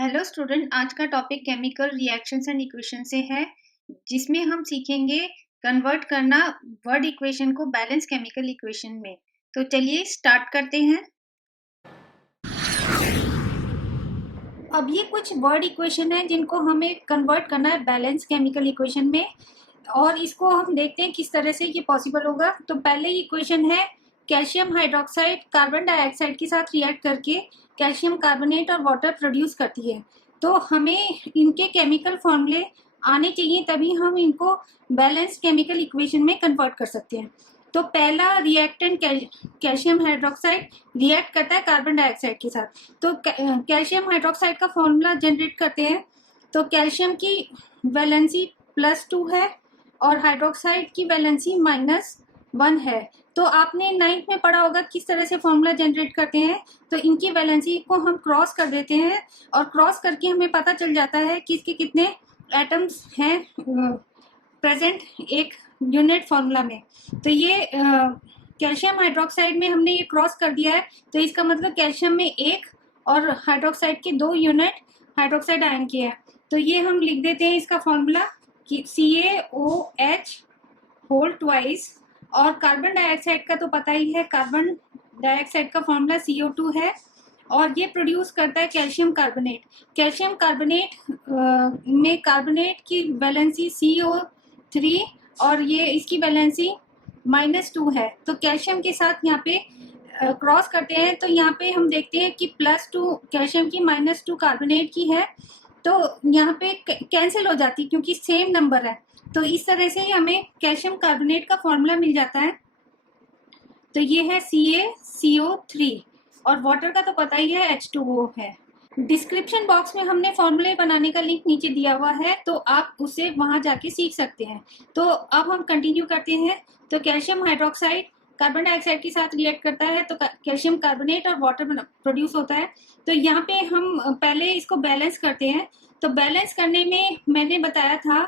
Hello student, आज का topic chemical reactions and equation से है, जिसमें हम सीखेंगे कन्वर्ट करना वर्ड इक्वेशन को बैलेंस केमिकल इक्वेशन में। तो चलिए स्टार्ट करते हैं। अब ये कुछ वर्ड इक्वेशन है जिनको हमें कन्वर्ट करना है बैलेंस केमिकल इक्वेशन में, और इसको हम देखते हैं किस तरह से ये पॉसिबल होगा। तो पहले इक्वेशन है कैल्शियम हाइड्रोक्साइड कार्बन डाइऑक्साइड के साथ रिएक्ट करके कैल्शियम कार्बोनेट और वाटर प्रोड्यूस करती है। तो हमें इनके केमिकल फॉर्मूले आने चाहिए, तभी हम इनको बैलेंस केमिकल इक्वेशन में कन्वर्ट कर सकते हैं। तो पहला रिएक्टेंट कैल्शियम हाइड्रोक्साइड रिएक्ट करता है कार्बन डाइऑक्साइड के साथ। तो कैल्शियम हाइड्रोक्साइड का फॉर्मूला जनरेट करते हैं। तो कैल्शियम की वैलेंसी +2 है और हाइड्रोक्साइड की वैलेंसी -1 है। तो आपने 9th में पढ़ा होगा किस तरह से फॉर्मूला जनरेट करते हैं। तो इनकी वैलेंसी को हम क्रॉस कर देते हैं और क्रॉस करके हमें पता चल जाता है कि इसके कितने एटम्स हैं प्रेजेंट एक यूनिट फॉर्मूला में। तो ये कैल्शियम हाइड्रोक्साइड में हमने ये क्रॉस कर दिया है, तो इसका मतलब कैल्शियम में 1 और हाइड्रोक्साइड के 2 यूनिट हाइड्रोक्साइड आयन के हैं। तो ये हम लिख देते हैं इसका फॉर्मूला कि CaOH होल ट्वाइस। और कार्बन डाइऑक्साइड का तो पता ही है, कार्बन डाइऑक्साइड का फॉर्मूला CO2 है और ये प्रोड्यूस करता है कैल्शियम कार्बोनेट। कैल्शियम कार्बोनेट में कार्बोनेट की वैलेंसी CO3 और ये इसकी वैलेंसी -2 है। तो कैल्शियम के साथ यहाँ पे क्रॉस करते हैं, तो यहाँ पे हम देखते हैं कि +2 कैल्शियम की -2 कार्बोनेट की है, तो यहाँ पे कैंसिल हो जाती क्योंकि सेम नंबर है। तो इस तरह से हमें कैल्शियम कार्बोनेट का फॉर्मूला मिल जाता है। तो ये है CaCO3 और वाटर का तो पता ही है H2O है। डिस्क्रिप्शन बॉक्स में हमने फॉर्मूले बनाने का लिंक नीचे दिया हुआ है, तो आप उसे वहां जाके सीख सकते हैं। तो अब हम कंटिन्यू करते हैं। तो कैल्शियम हाइड्रोक्साइड कार्बन डाइऑक्साइड के साथ रिएक्ट करता है तो कैल्शियम कार्बोनेट और वाटर प्रोड्यूस होता है। तो यहाँ पे हम पहले इसको बैलेंस करते हैं। तो बैलेंस करने में मैंने बताया था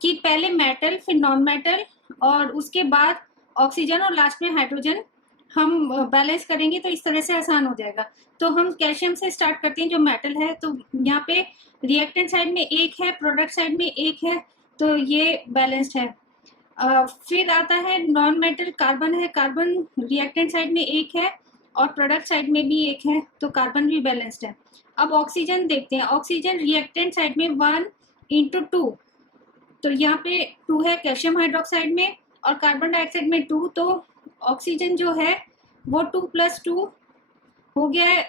कि पहले मेटल, फिर नॉन मेटल और उसके बाद ऑक्सीजन और लास्ट में हाइड्रोजन हम बैलेंस करेंगे, तो इस तरह से आसान हो जाएगा। तो हम कैल्शियम से स्टार्ट करते हैं जो मेटल है। तो यहाँ पे रिएक्टेंट साइड में 1 है, प्रोडक्ट साइड में 1 है, तो ये बैलेंस्ड है। फिर आता है नॉन मेटल, कार्बन है, कार्बन रिएक्टेंट साइड में 1 है और प्रोडक्ट साइड में भी 1 है, तो कार्बन भी बैलेंस्ड है। अब ऑक्सीजन देखते हैं। ऑक्सीजन रिएक्टेंट साइड में 1 × 2, तो यहाँ पे 2 है कैल्शियम हाइड्रोक्साइड में और कार्बन डाइऑक्साइड में 2, तो ऑक्सीजन जो है वो 2 + 2 हो गया है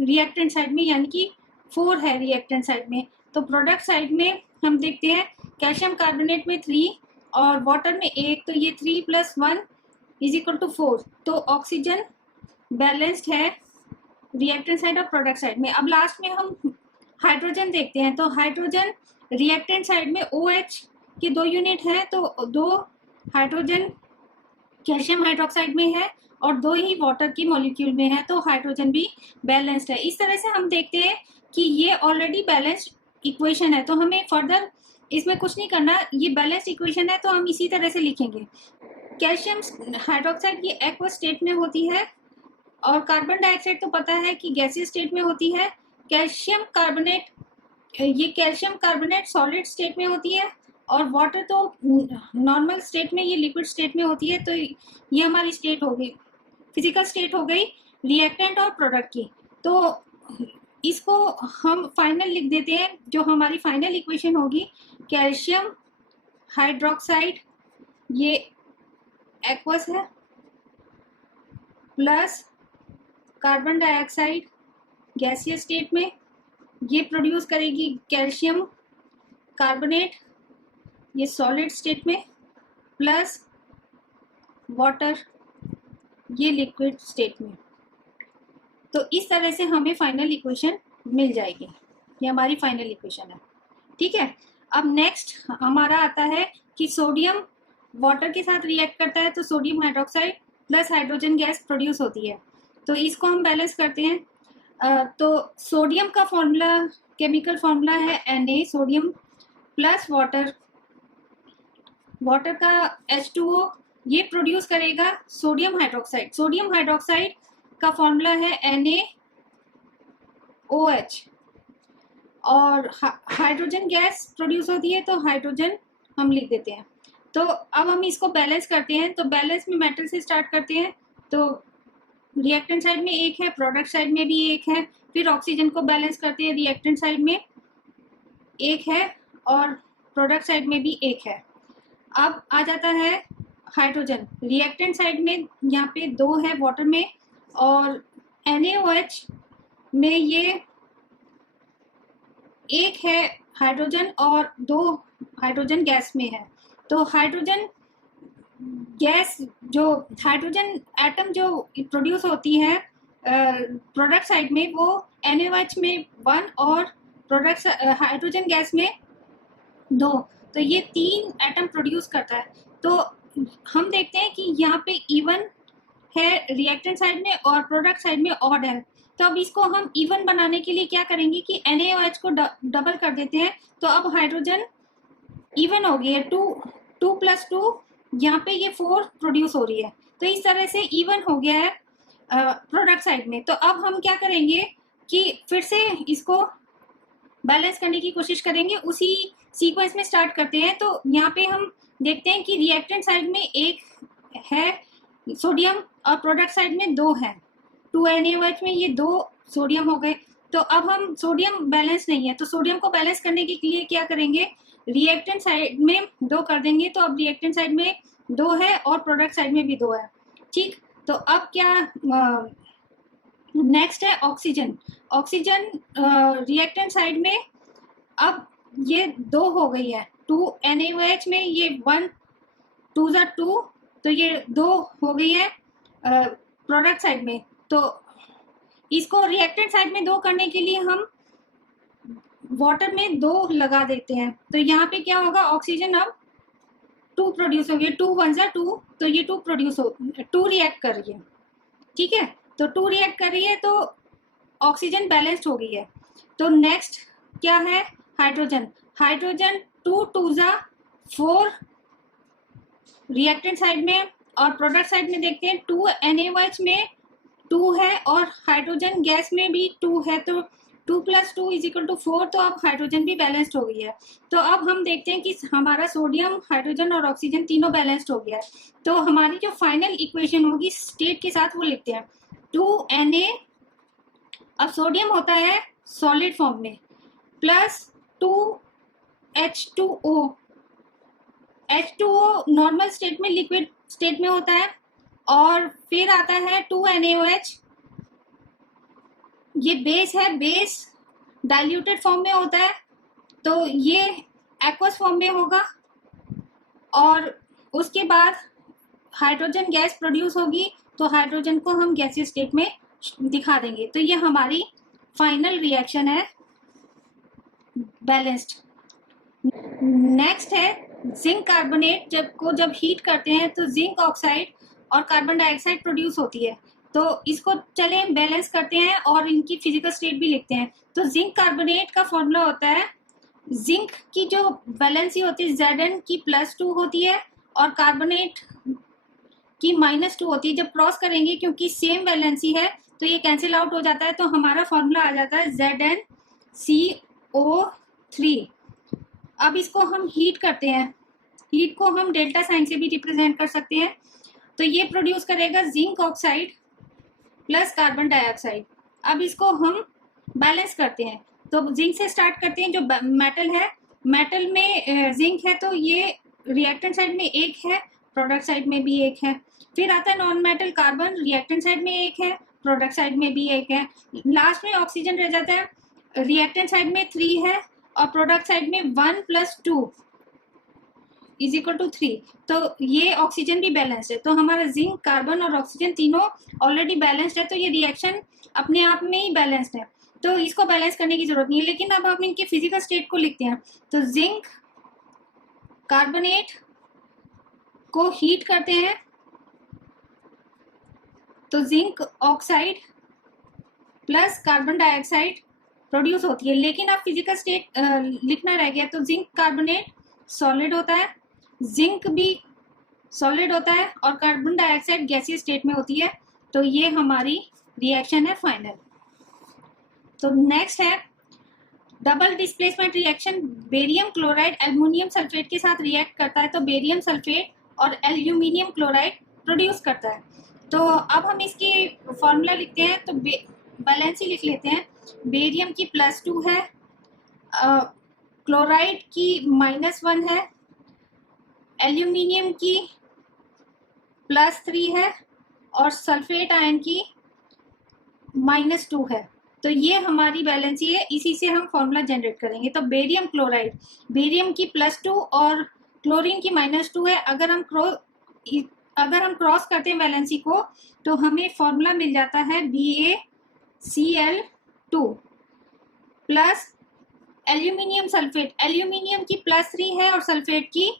रिएक्टेंट साइड में, यानी कि 4 है रिएक्टेंट साइड में। तो प्रोडक्ट साइड में हम देखते हैं कैल्शियम कार्बोनेट में 3 और वाटर में 1, तो ये 3 + 1 = 4। तो ऑक्सीजन बैलेंस्ड है रिएक्टेंट साइड और प्रोडक्ट साइड में। अब लास्ट में हम हाइड्रोजन देखते हैं। तो हाइड्रोजन रिएक्टेंट साइड में OH के 2 यूनिट हैं, तो 2 हाइड्रोजन कैल्शियम हाइड्रोक्साइड में है और 2 ही वाटर की मॉलिक्यूल में है, तो हाइड्रोजन भी बैलेंस्ड है। इस तरह से हम देखते हैं कि ये ऑलरेडी बैलेंस्ड इक्वेशन है, तो हमें फर्दर इसमें कुछ नहीं करना। ये बैलेंस्ड इक्वेशन है तो हम इसी तरह से लिखेंगे। कैल्शियम हाइड्रोक्साइड ये एक्वस स्टेट में होती है और कार्बन डाइऑक्साइड तो पता है कि गैसीय स्टेट में होती है। कैल्शियम कार्बोनेट, ये कैल्शियम कार्बोनेट सॉलिड स्टेट में होती है और वाटर तो नॉर्मल स्टेट में, ये लिक्विड स्टेट में होती है। तो ये हमारी स्टेट हो गई, फिजिकल स्टेट हो गई रिएक्टेंट और प्रोडक्ट की। तो इसको हम फाइनल लिख देते हैं। जो हमारी फाइनल इक्वेशन होगी, कैल्शियम हाइड्रोक्साइड ये एक्वस है प्लस कार्बन डाइऑक्साइड गैसीय स्टेट में, ये प्रोड्यूस करेगी कैल्शियम कार्बोनेट ये सॉलिड स्टेट में, प्लस वाटर ये लिक्विड स्टेट में। तो इस तरह से हमें फाइनल इक्वेशन मिल जाएगी। ये हमारी फाइनल इक्वेशन है, ठीक है। अब नेक्स्ट हमारा आता है कि सोडियम वाटर के साथ रिएक्ट करता है, तो sodium hydroxide plus hydrogen gas produce होती है। तो इसको हम बैलेंस करते हैं। तो सोडियम का फॉर्मूला, केमिकल फॉर्मूला है Na, sodium plus water, water का H2O ये प्रोड्यूस करेगा सोडियम हाइड्रोक्साइड। सोडियम हाइड्रोक्साइड का फॉर्मूला है NaOH। और हाइड्रोजन गैस प्रोड्यूस होती है, तो हाइड्रोजन हम लिख देते हैं। तो अब हम इसको बैलेंस करते हैं, तो बैलेंस में मेटल से स्टार्ट करते हैं। तो रिएक्टेंट साइड में एक है, प्रोडक्ट साइड में भी एक है। फिर ऑक्सीजन को बैलेंस करते हैं, रिएक्टेंट साइड में एक है और प्रोडक्ट साइड में भी एक है। अब आ जाता है हाइड्रोजन। रिएक्टेंट साइड में यहाँ पे 2 है वाटर में, और NaOH में ये एक है हाइड्रोजन और 2 हाइड्रोजन गैस में है। तो हाइड्रोजन गैस, जो हाइड्रोजन एटम जो प्रोड्यूस होती है प्रोडक्ट साइड में, वो NaOH में 1 और प्रोडक्ट हाइड्रोजन गैस में 2, तो ये 3 एटम प्रोड्यूस करता है। तो हम देखते हैं कि यहाँ पे इवन है रिएक्टेंट साइड में और प्रोडक्ट साइड में ऑड है। तो अब इसको हम इवन बनाने के लिए क्या करेंगे कि NaOH को डबल कर देते हैं। तो अब हाइड्रोजन इवन हो गई है, 2 + 2, यहाँ पे ये 4 प्रोड्यूस हो रही है। तो इस तरह से इवन हो गया है प्रोडक्ट साइड में। तो अब हम क्या करेंगे कि फिर से इसको बैलेंस करने की कोशिश करेंगे, उसी सीक्वेंस में स्टार्ट करते हैं। तो यहाँ पे हम देखते हैं कि रिएक्टेंट साइड में एक है सोडियम और प्रोडक्ट साइड में 2 है। 2 NaOH में ये 2 सोडियम हो गए। तो अब हम सोडियम बैलेंस नहीं है, तो सोडियम को बैलेंस करने के लिए क्या करेंगे, रिएक्टेंट साइड में 2 कर देंगे। तो अब रिएक्टेंट साइड में 2 है और प्रोडक्ट साइड में भी 2 है। ठीक, तो अब क्या नेक्स्ट है ऑक्सीजन। ऑक्सीजन रिएक्टेंट साइड में अब ये 2 हो गई है, 2 NaOH में ये 1 2 + 2, तो ये 2 हो गई है प्रोडक्ट साइड में। तो इसको रिएक्टेंट साइड में 2 करने के लिए हम वाटर में 2 लगा देते हैं। तो यहाँ पे क्या होगा, ऑक्सीजन अब 2 प्रोड्यूस हो गया, 2 1 = 2, तो ये 2 प्रोड्यूस हो 2 रिएक्ट कर रही है। ठीक है, तो 2 रिएक्ट कर रही है, तो ऑक्सीजन बैलेंस्ड हो गई है। तो नेक्स्ट क्या है, हाइड्रोजन। हाइड्रोजन 2 2 = 4 रिएक्टेंट साइड में, और प्रोडक्ट साइड में देखते हैं 2 NaOH में 2 है और हाइड्रोजन गैस में भी 2 है। तो 2 + 2 = 4, तो अब हाइड्रोजन भी बैलेंस्ड हो गई है। तो अब हम देखते हैं कि हमारा सोडियम, हाइड्रोजन और ऑक्सीजन तीनों बैलेंस्ड हो गया है। तो हमारी जो फाइनल इक्वेशन होगी स्टेट के साथ, वो लिखते हैं 2Na। अब सोडियम होता है सॉलिड फॉर्म में, plus 2H2O। H2O normal state में, लिक्विड स्टेट में होता है। और फिर आता है 2 NaOH, ये बेस है, बेस डाइल्यूटेड फॉर्म में होता है, तो ये एक्वस फॉर्म में होगा। और उसके बाद हाइड्रोजन गैस प्रोड्यूस होगी, तो हाइड्रोजन को हम गैसीय स्टेट में दिखा देंगे। तो ये हमारी फाइनल रिएक्शन है बैलेंस्ड। नेक्स्ट है जिंक कार्बोनेट। जब हीट करते हैं तो जिंक ऑक्साइड और कार्बन डाइऑक्साइड प्रोड्यूस होती है। तो इसको चले बैलेंस करते हैं और इनकी फिजिकल स्टेट भी लिखते हैं। तो जिंक कार्बोनेट का फॉर्मूला होता है, जिंक की जो वैलेंसी होती है Zn की +2 होती है और कार्बोनेट की -2 होती है। जब क्रॉस करेंगे, क्योंकि सेम वैलेंसी है, तो ये कैंसिल आउट हो जाता है। तो हमारा फॉर्मूला आ जाता है ZnCO3। अब इसको हम हीट करते हैं, हीट को हम डेल्टा साइन से भी रिप्रेजेंट कर सकते हैं। तो ये प्रोड्यूस करेगा zinc oxide plus carbon dioxide. अब इसको हम बैलेंस करते हैं। तो जिंक से स्टार्ट करते हैं, जो मेटल है, मेटल में जिंक है, तो ये रिएक्टेंट साइड में एक है, प्रोडक्ट साइड में भी एक है। फिर आता है non metal carbon, reactant side में एक है, प्रोडक्ट साइड में भी एक है। लास्ट में ऑक्सीजन रह जाता है, रिएक्टेंट साइड में 3 है और प्रोडक्ट साइड में 1 + 2 = 3। तो ये ऑक्सीजन भी बैलेंस्ड है। तो हमारा जिंक, कार्बन और ऑक्सीजन तीनों ऑलरेडी बैलेंस्ड है। तो ये रिएक्शन अपने आप में ही बैलेंस्ड है, तो इसको बैलेंस करने की जरूरत नहीं है। लेकिन अब हम इनके फिजिकल स्टेट को लिखते हैं। तो जिंक कार्बोनेट को हीट करते हैं, तो zinc oxide plus carbon dioxide produce होती है। लेकिन अब फिजिकल स्टेट लिखना रह गया। तो जिंक कार्बोनेट सॉलिड होता है, जिंक भी सॉलिड होता है और कार्बन डाइऑक्साइड गैसीय स्टेट में होती है। तो ये हमारी रिएक्शन है फाइनल। तो नेक्स्ट है double displacement reaction barium chloride aluminium sulphate के साथ रिएक्ट करता है तो बेरियम सल्फेट और एल्यूमिनियम क्लोराइड प्रोड्यूस करता है। तो अब हम इसकी फॉर्मूला लिखते हैं, तो बैलेंस ही लिख लेते हैं। बेरियम की +2 है, क्लोराइड की -1 है, एल्यूमिनियम की +3 है और सल्फेट आयन की -2 है। तो ये हमारी बैलेंसी है, इसी से हम फॉर्मूला जनरेट करेंगे। तो बेरियम क्लोराइड, बेरियम की +2 और क्लोरीन की -2 है। अगर हम क्रॉस करते हैं वैलेंसी को तो हमें फॉर्मूला मिल जाता है BaCl2 plus aluminium sulphate, aluminium की +3 है और सल्फेट की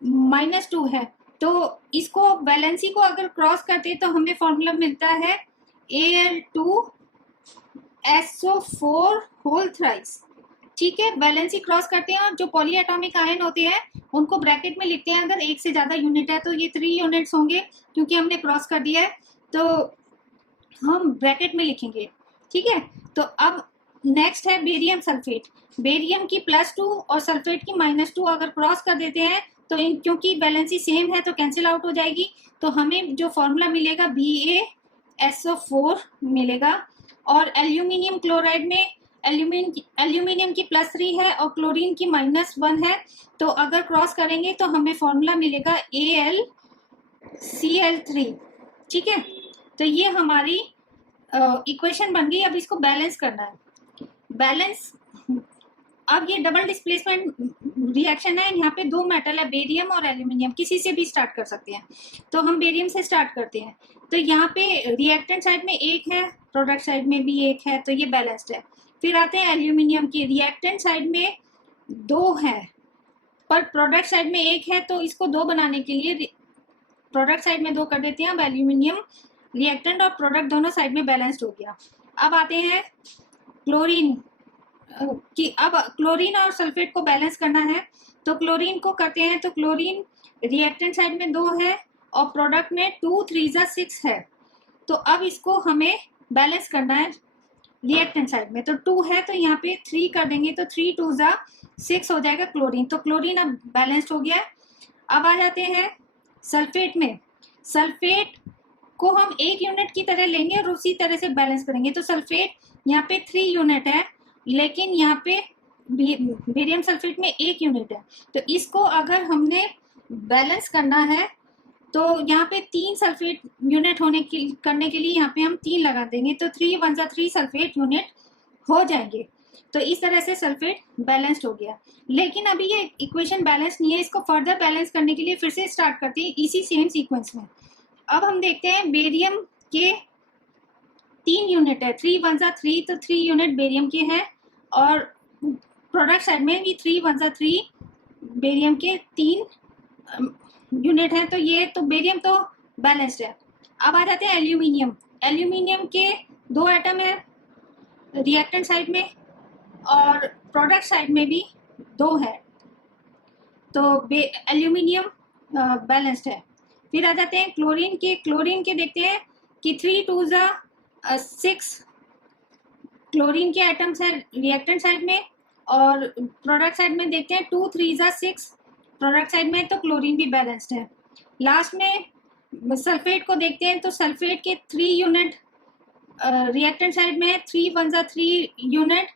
-2 है। तो इसको वैलेंसी को अगर क्रॉस करते हैं तो हमें फॉर्मूला मिलता है Al2SO4 होल थ्राइस। ठीक है, वैलेंसी क्रॉस करते हैं और जो पॉली एटॉमिक आयन होते हैं उनको ब्रैकेट में लिखते हैं। अगर एक से ज्यादा यूनिट है तो ये 3 यूनिट्स होंगे, क्योंकि हमने क्रॉस कर दिया है तो हम ब्रैकेट में लिखेंगे। ठीक है, तो अब नेक्स्ट है बेरियम सल्फेट। बेरियम की +2 और सल्फेट की -2 अगर क्रॉस कर देते हैं तो क्योंकि वैलेंसी सेम है तो कैंसिल आउट हो जाएगी। तो हमें जो फॉर्मूला मिलेगा BaSO4 मिलेगा। और एल्यूमिनियम क्लोराइड में एल्यूमिनियम की +3 है और क्लोरीन की -1 है। तो अगर क्रॉस करेंगे तो हमें फॉर्मूला मिलेगा AlCl3। ठीक है, तो ये हमारी इक्वेशन बन गई। अब इसको बैलेंस करना है। बैलेंस, अब ये डबल डिस्प्लेसमेंट रिएक्शन है, यहाँ पे 2 मेटल है, बेरियम और एल्यूमिनियम, किसी से भी स्टार्ट कर सकते हैं। तो हम बेरियम से स्टार्ट करते हैं। तो यहाँ पे रिएक्टेंट साइड में 1 है, प्रोडक्ट साइड में भी 1 है, तो ये बैलेंस्ड है। फिर आते हैं एल्यूमिनियम की, रिएक्टेंट साइड में 2 है पर प्रोडक्ट साइड में 1 है, तो इसको 2 बनाने के लिए प्रोडक्ट साइड में 2 कर देते हैं। अब एल्यूमिनियम रिएक्टेंट और प्रोडक्ट दोनों साइड में बैलेंस्ड हो गया। अब आते हैं क्लोरीन कि अब क्लोरीन और सल्फेट को बैलेंस करना है। तो क्लोरीन को करते हैं, तो क्लोरीन रिएक्टेंट साइड में 2 है और प्रोडक्ट में 2 3 6 है। तो अब इसको हमें बैलेंस करना है रिएक्टेंट साइड में। तो 2 है तो यहाँ पे 3 कर देंगे, तो 3 2 6 हो जाएगा क्लोरीन। तो क्लोरीन अब बैलेंस्ड हो गया। अब आ जाते हैं सल्फेट में। सल्फेट को हम 1 यूनिट की तरह लेंगे और उसी तरह से बैलेंस करेंगे। तो सल्फेट यहाँ पे 3 यूनिट है, लेकिन यहाँ पे बेरियम सल्फेट में 1 यूनिट है। तो इसको अगर हमने बैलेंस करना है तो यहाँ पे 3 सल्फेट यूनिट करने के लिए यहाँ पे हम 3 लगा देंगे, तो 3 1 3 सल्फेट यूनिट हो जाएंगे। तो इस तरह से सल्फेट बैलेंस्ड हो गया। लेकिन अभी ये इक्वेशन बैलेंस नहीं है, इसको फर्दर बैलेंस करने के लिए फिर से स्टार्ट करते हैं इसी सेम सीक्वेंस में। अब हम देखते हैं बेरियम के 3 यूनिट है, 3 1 3, तो 3 यूनिट बेरियम के हैं और प्रोडक्ट साइड में भी 3 1 3 बेरियम के 3 यूनिट है। तो ये तो बेरियम तो बैलेंस्ड है। अब आ जाते हैं एल्यूमिनियम। एल्यूमिनियम के 2 एटम है रिएक्टेंट साइड में और प्रोडक्ट साइड में भी 2 है, तो एल्यूमिनियम बैलेंस्ड है। फिर आ जाते हैं क्लोरीन के। क्लोरीन के देखते हैं कि 3 2 6 क्लोरीन के एटम्स है रिएक्टेंट साइड में और प्रोडक्ट साइड में देखते हैं 2 3 6 प्रोडक्ट साइड में, तो क्लोरीन भी बैलेंस्ड है। लास्ट में सल्फेट को देखते हैं, तो सल्फेट के 3 यूनिट रिएक्टेंट साइड में है, 3 1 3 यूनिट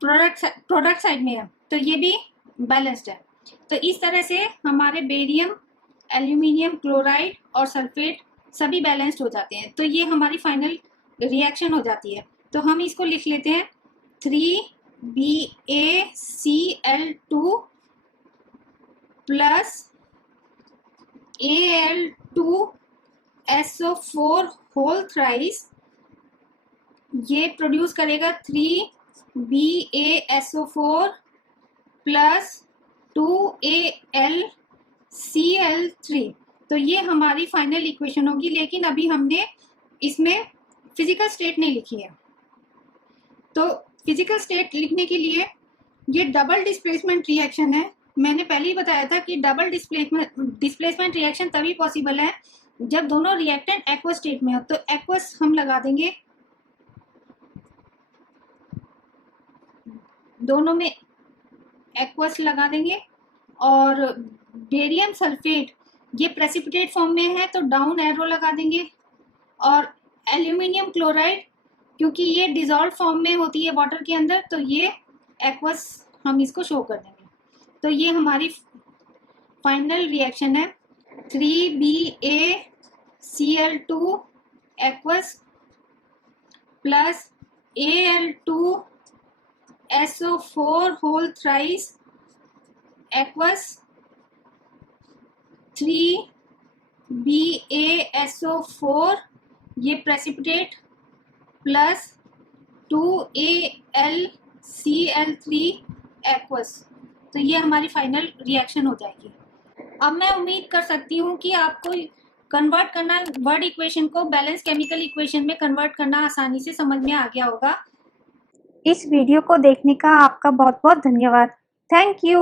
प्रोडक्ट साइड में है, तो ये भी बैलेंस्ड है। तो इस तरह से हमारे बेरियम, एल्यूमिनियम क्लोराइड और सल्फेट सभी बैलेंस्ड हो जाते हैं। तो ये हमारी फाइनल रिएक्शन हो जाती है। तो हम इसको लिख लेते हैं 3BaCl2 plus Al2SO4 whole thrice, ये प्रोड्यूस करेगा 3BaSO4 प्लस 2AlCl3। तो ये हमारी फाइनल इक्वेशन होगी। लेकिन अभी हमने इसमें फिजिकल स्टेट नहीं लिखी है। तो फिजिकल स्टेट लिखने के लिए ये डबल डिस्प्लेसमेंट रिएक्शन है। मैंने पहले ही बताया था कि डबल डिस्प्लेसमेंट रिएक्शन तभी पॉसिबल है जब दोनों रिएक्टेंट एक्वस स्टेट में हो। तो एक्वस हम लगा देंगे, दोनों में एक्वस लगा देंगे। और बेरियम सल्फेट ये प्रेसिपिटेट फॉर्म में है तो डाउन एरो लगा देंगे। और एल्यूमिनियम क्लोराइड क्योंकि ये डिजॉल्व फॉर्म में होती है वाटर के अंदर तो ये एक्वस हम इसको शो कर देंगे। तो ये हमारी फाइनल रिएक्शन है 3BaCl2 aqueous plus Al2SO4 whole thrice aqueous 3BaSO4 ये प्रेसिपिटेट प्लस 2AlCl3 एक्वस। तो ये हमारी फाइनल रिएक्शन हो जाएगी। अब मैं उम्मीद कर सकती हूँ कि आपको कन्वर्ट करना वर्ड इक्वेशन को बैलेंस केमिकल इक्वेशन में कन्वर्ट करना आसानी से समझ में आ गया होगा। इस वीडियो को देखने का आपका बहुत बहुत धन्यवाद। Thank you.